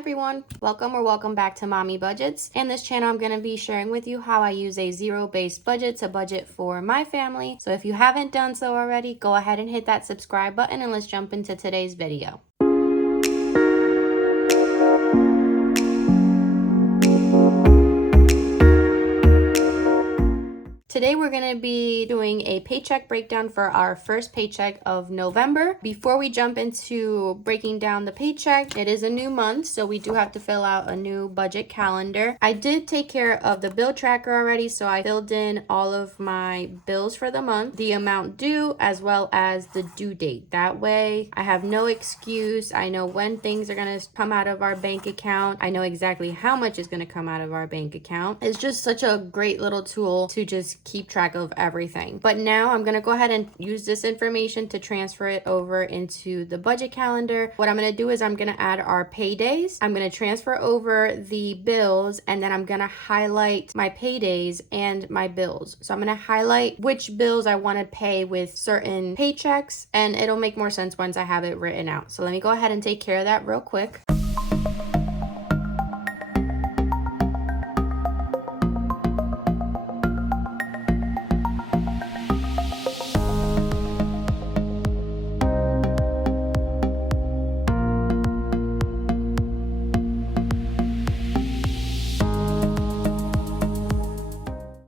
everyone, welcome back to Mommy Budgets. In this channel, I'm going to be sharing with you how I use a zero-based budget to budget for my family. So if you haven't done so already, go ahead and hit that subscribe button and let's jump into today's video. Today we're going to be doing a paycheck breakdown for our first paycheck of November. Before we jump into breaking down the paycheck, it is a new month, so we do have to fill out a new budget calendar. I did take care of the bill tracker already, so I filled in all of my bills for the month, the amount due, as well as the due date. That way I have no excuse. I know when things are going to come out of our bank account. I know exactly how much is going to come out of our bank account. It's just such a great little tool to just keep track of everything. But now I'm going to go ahead and use this information to transfer it over into the budget calendar. What I'm going to do is I'm going to add our paydays. I'm going to transfer over the bills, and then I'm going to highlight my paydays and my bills. So I'm going to highlight which bills I want to pay with certain paychecks, and it'll make more sense once I have it written out. So let me go ahead and take care of that real quick.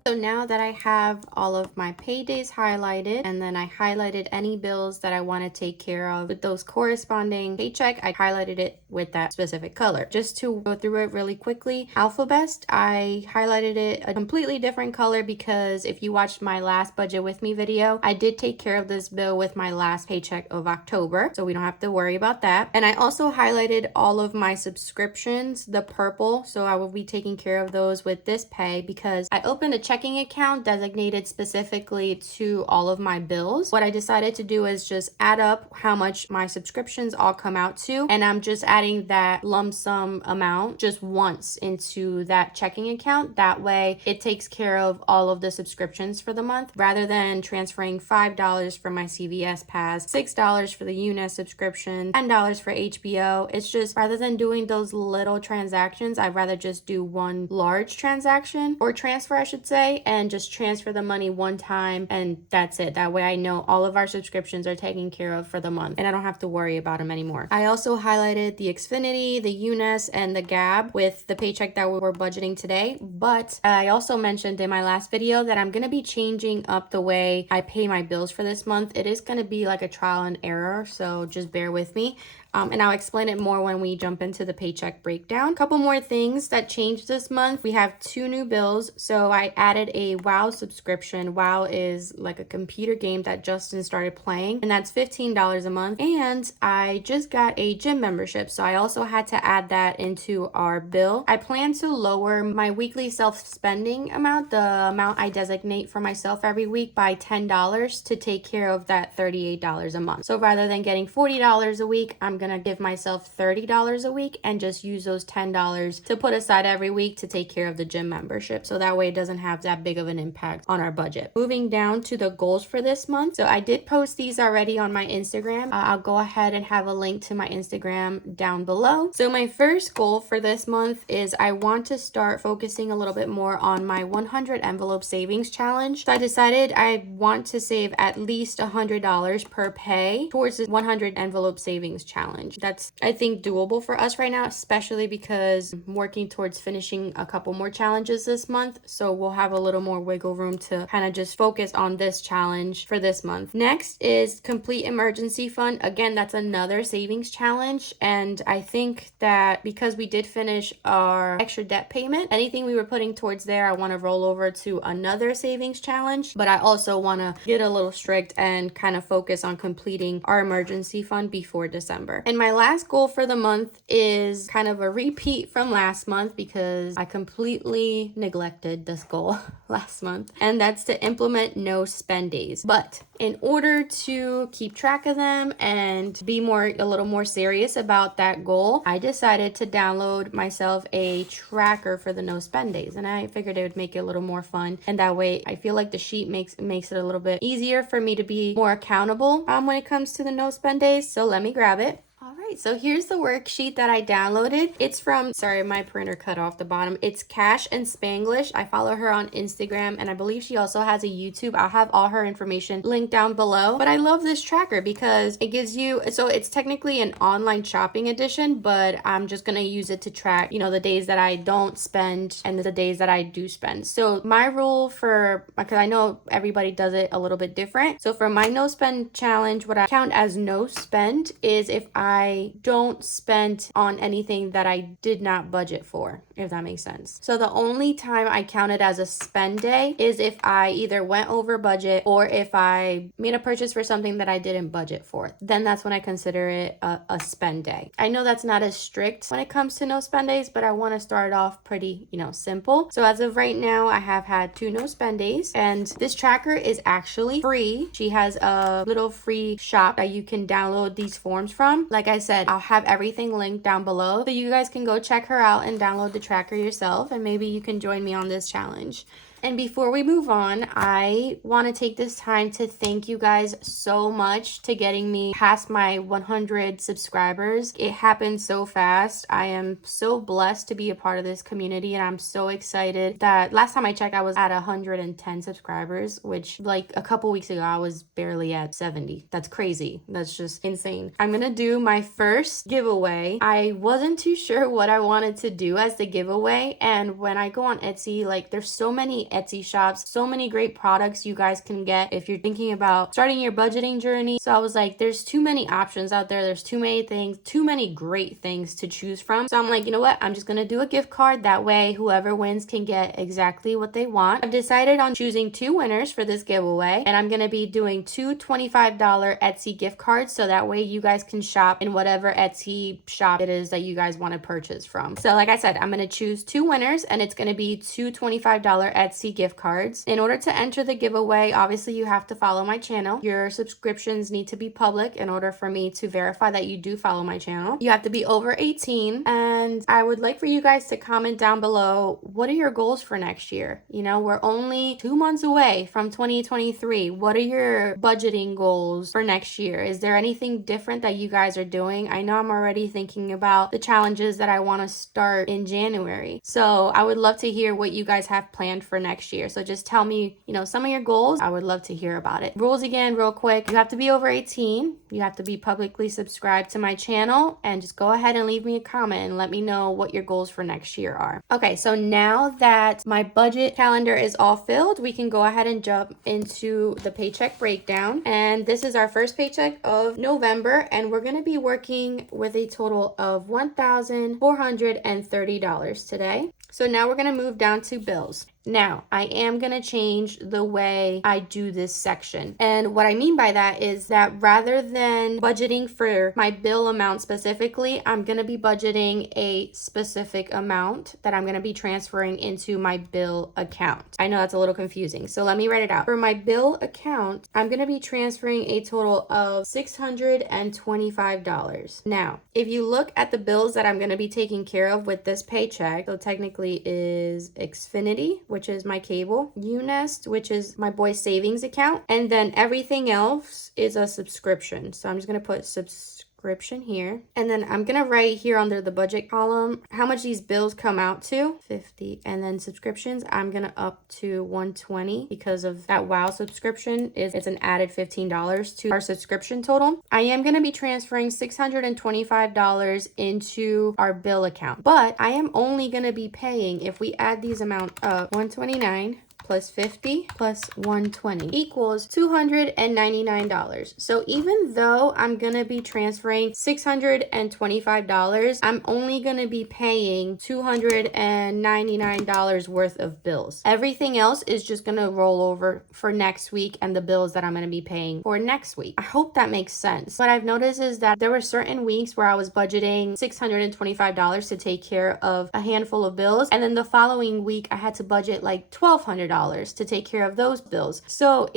So now that I have all of my paydays highlighted, and then I highlighted any bills that I want to take care of with those corresponding paycheck, I highlighted it with that specific color. Just to go through it really quickly, Alphabest, I highlighted it a completely different color because if you watched my last budget with me video, I did take care of this bill with my last paycheck of October, so we don't have to worry about that. And I also highlighted all of my subscriptions, the purple, so I will be taking care of those with this pay because I opened a checking account designated specifically to all of my bills. What I decided to do is just add up how much my subscriptions all come out to, and I'm just adding that lump sum amount just once into that checking account. That way it takes care of all of the subscriptions for the month rather than transferring $5 for my CVS pass, $6 for the UNest subscription, $10 for HBO. It's just rather than doing those little transactions, I'd rather just do one large transaction or transfer, I should say, and just transfer the money one time, and that's it. That way I know all of our subscriptions are taken care of for the month and I don't have to worry about them anymore. I also highlighted the Xfinity, the UNest, and the Gab with the paycheck that we were budgeting today. But I also mentioned in my last video that I'm going to be changing up the way I pay my bills for this month. It is going to be like a trial and error, so just bear with me. And I'll explain it more when we jump into the paycheck breakdown. A couple more things that changed this month. We have 2 new bills. So I added a WoW subscription. WoW is like a computer game that Justin started playing, and that's $15 a month. And I just got a gym membership, so I also had to add that into our bill. I plan to lower my weekly self-spending amount, the amount I designate for myself every week, by $10 to take care of that $38 a month. So rather than getting $40 a week, I'm gonna give myself $30 a week and just use those $10 to put aside every week to take care of the gym membership, so that way it doesn't have that big of an impact on our budget. Moving down to the goals for this month, so I did post these already on my Instagram. I'll go ahead and have a link to my Instagram down below. So my first goal for this month is I want to start focusing a little bit more on my 100 envelope savings challenge. So I decided I want to save at least $100 per pay towards the 100 envelope savings challenge. That's, I think, doable for us right now, especially because I'm working towards finishing a couple more challenges this month. So we'll have a little more wiggle room to kind of just focus on this challenge for this month. Next is complete emergency fund. Again, that's another savings challenge. And I think that because we did finish our extra debt payment, anything we were putting towards there, I want to roll over to another savings challenge. But I also want to get a little strict and kind of focus on completing our emergency fund before December. And my last goal for the month is kind of a repeat from last month because I completely neglected this goal last month, and that's to implement no spend days. But in order to keep track of them and be a little more serious about that goal, I decided to download myself a tracker for the no spend days, and I figured it would make it a little more fun, and that way I feel like the sheet makes it a little bit easier for me to be more accountable when it comes to the no spend days. So let me grab it. All right. right, so here's the worksheet that I downloaded. It's from, sorry, my printer cut off the bottom. It's Cash and Spanglish. I follow her on Instagram, and I believe she also has a YouTube. I'll have all her information linked down below. But I love this tracker because it gives you, so it's technically an online shopping edition, but I'm just gonna use it to track, you know, the days that I don't spend and the days that I do spend. So my rule for, because I know everybody does it a little bit different. So for my no spend challenge, what I count as no spend is if I don't spend on anything that I did not budget for, if that makes sense. So the only time I count it as a spend day is if I either went over budget or if I made a purchase for something that I didn't budget for. Then that's when I consider it a spend day. I know that's not as strict when it comes to no spend days, but I want to start off pretty, you know, simple. So as of right now, I have had 2 no spend days, and this tracker is actually free. She has a little free shop that you can download these forms from. Like I said, I'll have everything linked down below so you guys can go check her out and download the tracker yourself, and maybe you can join me on this challenge. And before we move on, I want to take this time to thank you guys so much to getting me past my 100 subscribers. It happened so fast. I am so blessed to be a part of this community, and I'm so excited that last time I checked, I was at 110 subscribers, which like a couple weeks ago, I was barely at 70. That's crazy. That's just insane. I'm going to do my first giveaway. I wasn't too sure what I wanted to do as the giveaway, and when I go on Etsy, like there's so many Etsy shops, so many great products you guys can get if you're thinking about starting your budgeting journey. So I was like, there's too many options out there. There's too many things, too many great things to choose from. So I'm like, you know what? I'm just going to do a gift card. That way, whoever wins can get exactly what they want. I've decided on choosing 2 winners for this giveaway, and I'm going to be doing 2 $25 Etsy gift cards. So that way you guys can shop in whatever Etsy shop it is that you guys want to purchase from. So like I said, I'm going to choose 2 winners, and it's going to be 2 $25 Etsy gift cards. In order to enter the giveaway, obviously you have to follow my channel. Your subscriptions need to be public in order for me to verify that you do follow my channel. You have to be over 18, and I would like for you guys to comment down below, what are your goals for next year? You know, we're only 2 months away from 2023. What are your budgeting goals for next year? Is there anything different that you guys are doing? I know I'm already thinking about the challenges that I want to start in January. So I would love to hear what you guys have planned for next year. So just tell me, you know, some of your goals. I would love to hear about it. Rules again, real quick. You have to be over 18. You have to be publicly subscribed to my channel, and just go ahead and leave me a comment and let me know what your goals for next year are. Okay, so now that my budget calendar is all filled, we can go ahead and jump into the paycheck breakdown. And this is our first paycheck of November, and we're going to be working with a total of $1,430 today. So now we're going to move down to bills. Now, I am going to change the way I do this section. And what I mean by that is that rather than budgeting for my bill amount specifically, I'm going to be budgeting a specific amount that I'm going to be transferring into my bill account. I know that's a little confusing, so let me write it out. For my bill account, I'm going to be transferring a total of $625. Now, if you look at the bills that I'm going to be taking care of with this paycheck, so technically is Xfinity, which is my cable, UNest, which is my boy's savings account, and then everything else is a subscription. So I'm just going to put subscription here, and then I'm going to write here under the budget column how much these bills come out to, 50, and then subscriptions I'm going to up to 120 because of that WOW subscription. It's an added $15 to our subscription total. I am going to be transferring $625 into our bill account, but I am only going to be paying, if we add these amounts up, 129 plus 50 plus 120 equals $299. So even though I'm going to be transferring $625, I'm only going to be paying $299 worth of bills. Everything else is just going to roll over for next week and the bills that I'm going to be paying for next week. I hope that makes sense. What I've noticed is that there were certain weeks where I was budgeting $625 to take care of a handful of bills, and then the following week I had to budget like $1,200 $600 to take care of those bills. So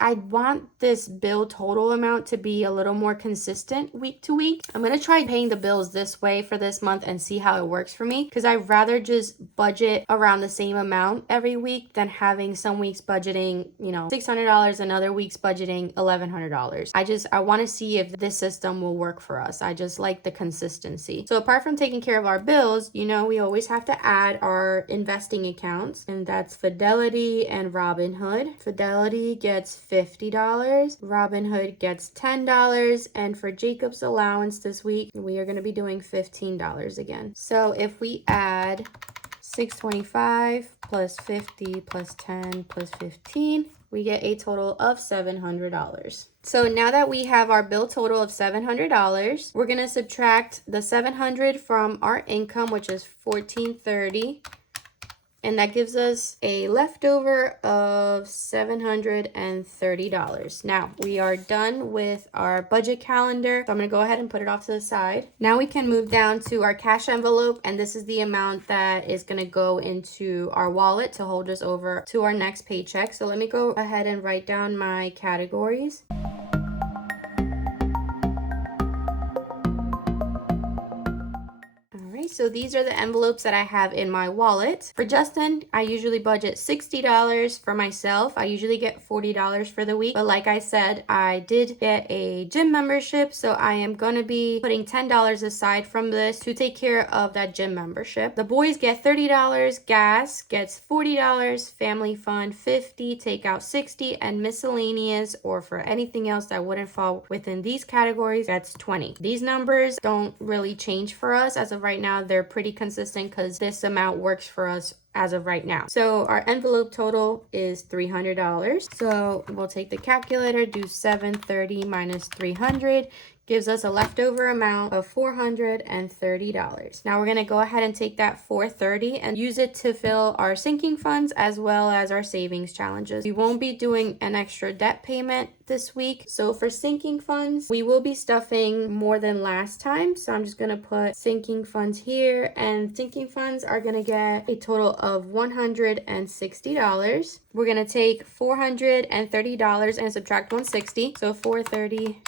I want this bill total amount to be a little more consistent week to week. I'm going to try paying the bills this way for this month and see how it works for me, because I'd rather just budget around the same amount every week than having some weeks budgeting, $600 and other weeks budgeting $1,100. I want to see if this system will work for us. I just like the consistency. So apart from taking care of our bills, we always have to add our investing accounts, and that's Fidelity and Robinhood. Fidelity gets $50, Robinhood gets $10, and for Jacob's allowance this week, we are going to be doing $15 again. So if we add 625 plus 50 plus 10 plus 15, we get a total of $700. So now that we have our bill total of $700, we're going to subtract the $700 from our income, which is $1,430. And that gives us a leftover of $730. Now, we are done with our budget calendar. So I'm going to go ahead and put it off to the side. Now we can move down to our cash envelope. And this is the amount that is going to go into our wallet to hold us over to our next paycheck. So let me go ahead and write down my categories. So these are the envelopes that I have in my wallet. For Justin, I usually budget $60 for myself. I usually get $40 for the week. But like I said, I did get a gym membership. So I am going to be putting $10 aside from this to take care of that gym membership. The boys get $30, gas gets $40, family fund $50, takeout $60, and miscellaneous, or for anything else that wouldn't fall within these categories, that's $20. These numbers don't really change for us as of right now. They're pretty consistent because this amount works for us as of right now. So our envelope total is $300. So we'll take the calculator, do 730 minus 300. Gives us a leftover amount of $430. Now we're going to go ahead and take that $430 and use it to fill our sinking funds as well as our savings challenges. We won't be doing an extra debt payment this week. So for sinking funds, we will be stuffing more than last time. So I'm just going to put sinking funds here, and sinking funds are going to get a total of $160. We're going to take $430 and subtract 160. So 430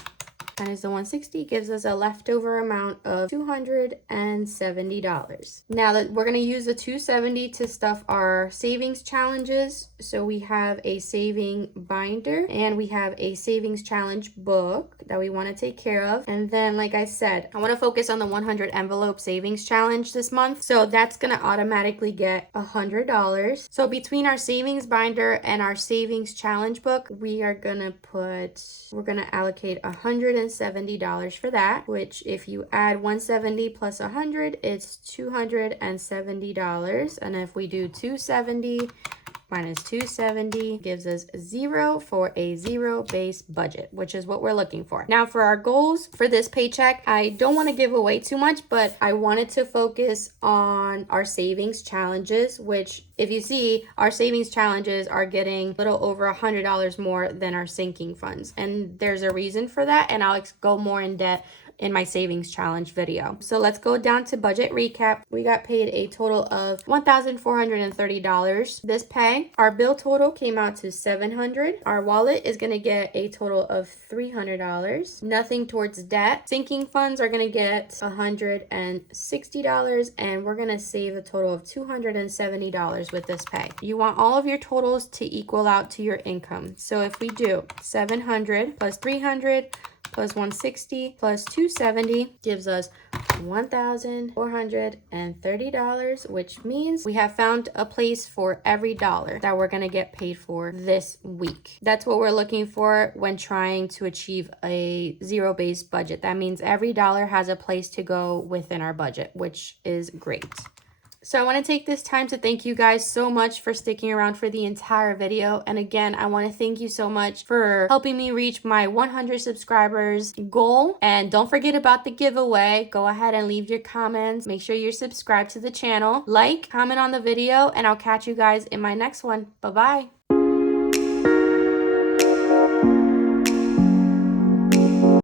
minus the 160 gives us a leftover amount of $270. Now that we're going to use the $270 to stuff our savings challenges. So we have a saving binder and we have a savings challenge book that we want to take care of. And then, like I said, I want to focus on the 100 envelope savings challenge this month. So that's going to automatically get $100. So between our savings binder and our savings challenge book, we're going to allocate $170 for that, which if you add 170 plus 100, it's $270. And if we do 270 minus 270 gives us 0 for a zero-based budget, which is what we're looking for. Now for our goals for this paycheck, I don't want to give away too much, but I wanted to focus on our savings challenges, which if you see, our savings challenges are getting a little over $100 more than our sinking funds. And there's a reason for that, and I'll go more in depth in my savings challenge video. So let's go down to budget recap. We got paid a total of $1,430 this pay. Our bill total came out to $700. Our wallet is going to get a total of $300. Nothing towards debt. Sinking funds are going to get $160, and we're going to save a total of $270 with this pay. You want all of your totals to equal out to your income. So if we do 700 plus 300 plus 160 plus 270 gives us $1,430, which means we have found a place for every dollar that we're going to get paid for this week. That's what we're looking for when trying to achieve a zero-based budget. That means every dollar has a place to go within our budget, which is great. So I want to take this time to thank you guys so much for sticking around for the entire video. And again, I want to thank you so much for helping me reach my 100 subscribers goal. And don't forget about the giveaway. Go ahead and leave your comments. Make sure you're subscribed to the channel. Like, comment on the video, and I'll catch you guys in my next one. Bye-bye.